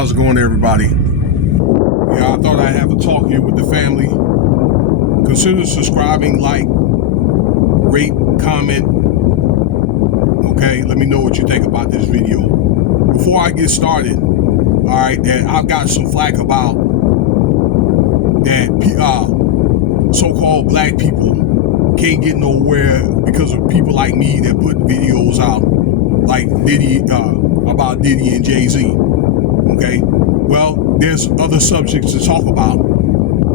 How's it going, everybody? Yeah, I thought I'd have a talk here with the family. Consider subscribing, like, rate, comment. Okay, let me know what you think about this video. Before I get started, all right, that I've got some flack about that so-called black people can't get nowhere because of people like me that put videos out like Diddy, about Diddy and Jay-Z. Okay, well, there's other subjects to talk about.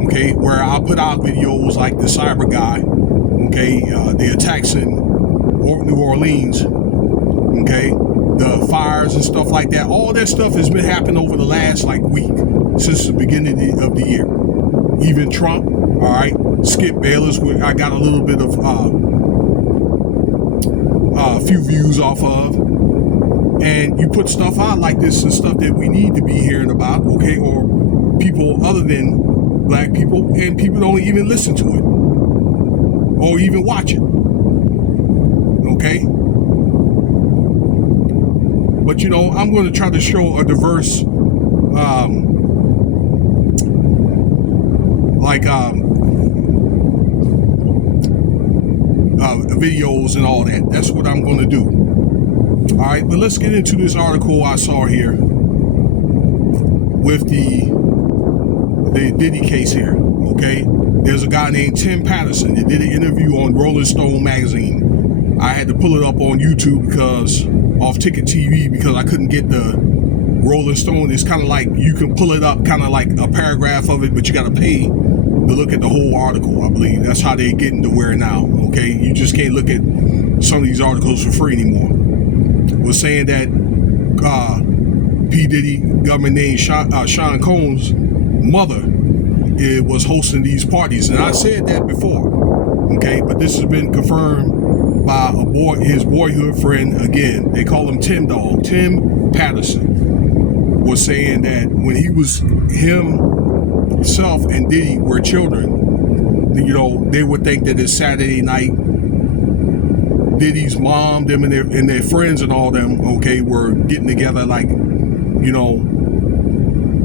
Okay, where I put out videos like the cyber guy. Okay, the attacks in New Orleans. Okay, the fires and stuff like that. All that stuff has been happening over the last week since the beginning of the year. Even Trump, all right, Skip Bayless, I got a little bit of a few views off of. And you put stuff out like this and stuff that we need to be hearing about, okay, or people other than black people, and people don't even listen to it or even watch it, okay? But, you know, I'm going to try to show a diverse, videos and all that. That's what I'm going to do. All right, but let's get into this article I saw here with the Diddy case here, okay? There's a guy named Tim Patterson that did an interview on Rolling Stone magazine. I had to pull it up on YouTube because, off Ticket TV, because I couldn't get the Rolling Stone. It's kind of like you can pull it up, kind of like a paragraph of it, but you got to pay to look at the whole article, I believe. That's how they're getting to where now, okay? You just can't look at some of these articles for free anymore. Was saying that P Diddy, government named Janice Combs' mother, was hosting these parties, and I said that before, okay? But this has been confirmed by his boyhood friend again. They call him Tim Dog. Tim Patterson was saying that when himself and Diddy were children, you know, they would think that it's Saturday night. Diddy's mom, them and their friends and all them, okay, were getting together, like, you know,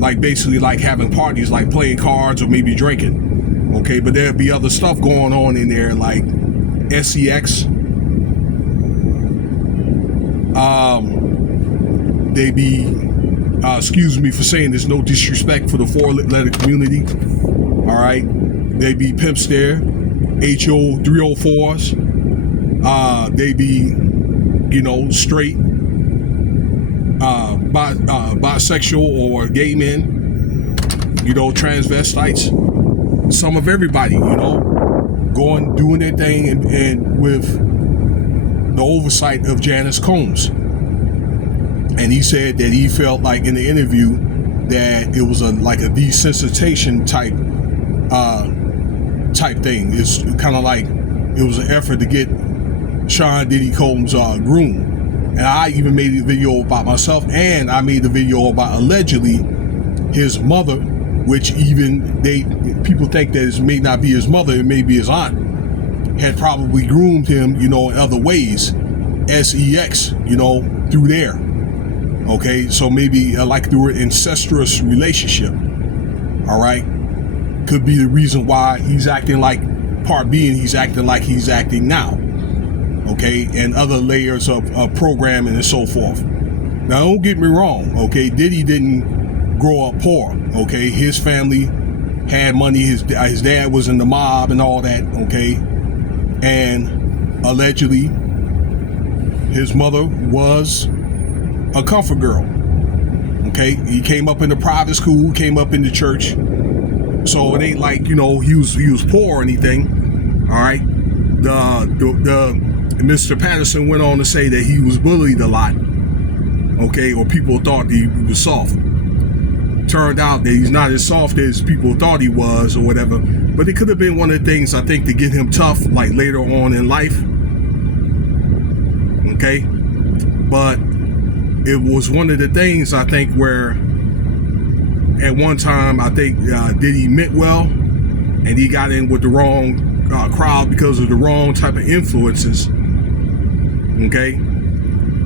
like basically like having parties, like playing cards or maybe drinking, okay? But there'd be other stuff going on in there, like sex. They be, excuse me for saying this, no disrespect for the four-letter community, all right? They be pimps there, HO 304s. They be, you know, straight, bisexual or gay men, you know, transvestites, some of everybody, you know, doing their thing and with the oversight of Janice Combs. And he said that he felt like in the interview that it was like a desensitization type thing. It's kind of like it was an effort to get Sean Diddy Combs groom. And I even made a video about myself, and I made a video about allegedly his mother, which even people think that it may not be his mother, it may be his aunt, had probably groomed him, you know, in other ways, sex, you know, through there. Okay, so maybe like through an incestuous relationship. All right, could be the reason why he's acting like, part being he's acting like he's acting now. Okay, and other layers of programming and so forth. Now, don't get me wrong, okay, Diddy didn't grow up poor, okay? His family had money, his dad was in the mob and all that, okay? And allegedly, his mother was a comfort girl, okay? He came up in the private school, came up in the church, so it ain't like, you know, he was poor or anything, all right? Mr. Patterson went on to say that he was bullied a lot, okay, or people thought that he was soft. Turned out that he's not as soft as people thought he was or whatever, but it could have been one of the things, I think, to get him tough, like later on in life, okay? But it was one of the things, I think, where at one time, I think Diddy meant well, and he got in with the wrong crowd because of the wrong type of influences, okay?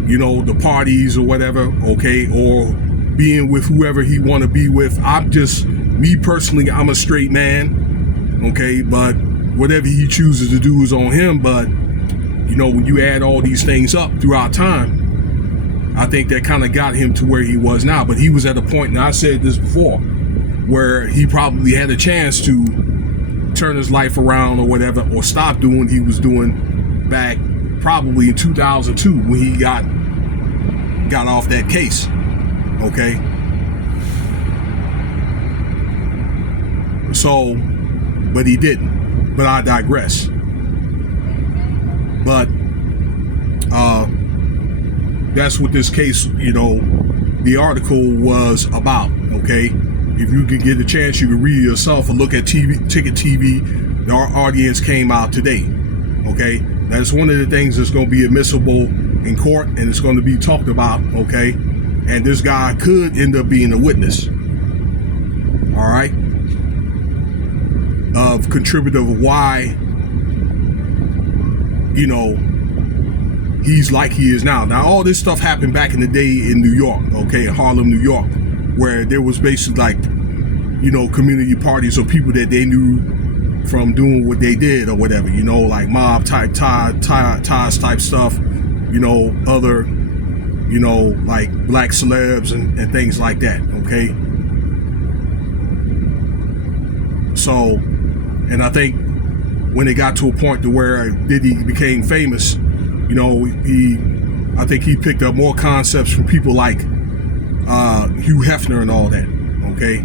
You know, the parties or whatever, okay? Or being with whoever he want to be with. Me personally, I'm a straight man, okay, but whatever he chooses to do is on him. But when you add all these things up throughout time, I think that kind of got him to where he was now. But he was at a point, and I said this before, where he probably had a chance to turn his life around or whatever, or stop doing what he was doing back probably in 2002 when he got off that case. Okay. So, but he didn't. But I digress. But that's what this case, the article was about. Okay. If you could get a chance, you can read it yourself or look at Ticket TV. Our audience came out today. Okay. That's one of the things that's going to be admissible in court, and it's going to be talked about. Okay. And this guy could end up being a witness. All right. Of contributor of why, he's like he is now. Now, all this stuff happened back in the day in New York, okay, in Harlem, New York, where there was basically like, community parties or people that they knew from doing what they did or whatever, like mob type ties type stuff, other, like black celebs and things like that, okay? So, and I think when it got to a point to where Diddy became famous, I think he picked up more concepts from people like Hugh Hefner and all that, okay?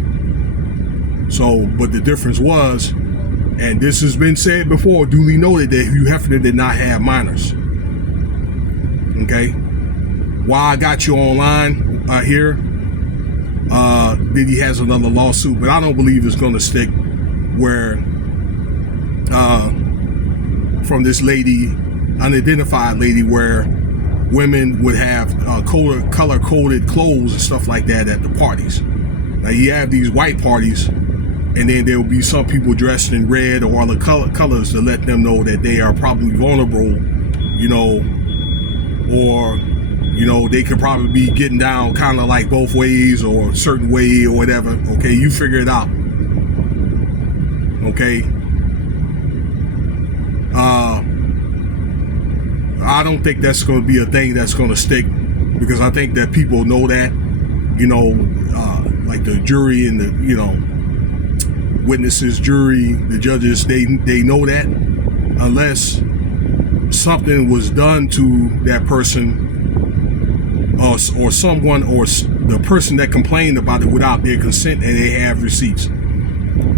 So, but the difference was, and this has been said before, duly noted, that Hugh Hefner did not have minors, okay? Why I got you online here, Diddy has another lawsuit, but I don't believe it's going to stick, where from this lady, unidentified lady, where women would have color-coded clothes and stuff like that at the parties. Now you have these white parties, and then there will be some people dressed in red or other colors to let them know that they are probably vulnerable, or they could probably be getting down kind of like both ways or a certain way or whatever. Okay, you figure it out. Okay. I don't think that's going to be a thing that's going to stick, because I think that people know that, like the jury and the, witnesses, jury, the judges, they know that unless something was done to that person or someone or the person that complained about it without their consent and they have receipts.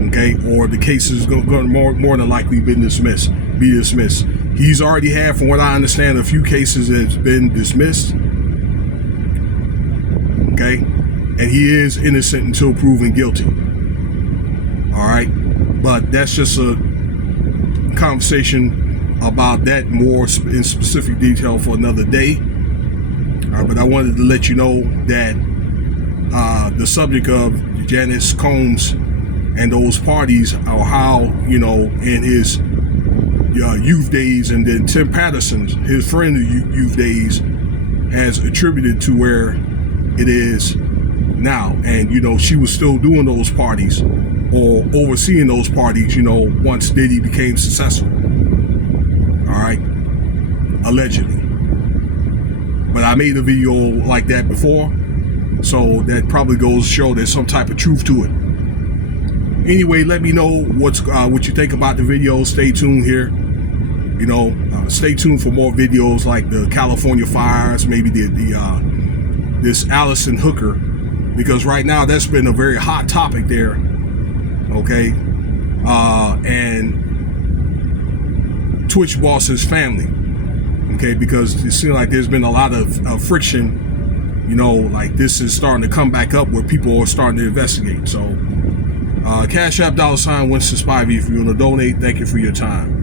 Okay, or the case is going to more than likely be dismissed. He's already had, from what I understand, a few cases that's been dismissed. Okay, and he is innocent until proven guilty. All right, but that's just a conversation about that more in specific detail for another day. All right, but I wanted to let you know that the subject of Janice Combs and those parties, or how, in his youth days, and then Tim Patterson, his friend of youth days, has attributed to where it is now. And, she was still doing those parties or overseeing those parties, once Diddy became successful. All right. Allegedly. But I made a video like that before, so that probably goes to show there's some type of truth to it. Anyway, let me know what you think about the video. Stay tuned here. Stay tuned for more videos like the California fires, maybe this Allison Hooker, because right now that's been a very hot topic there. Okay, and Twitch boss's family. Okay, because it seems like there's been a lot of friction. Like this is starting to come back up where people are starting to investigate. So. Cash App $Winston Spivey if you want to donate. Thank you for your time.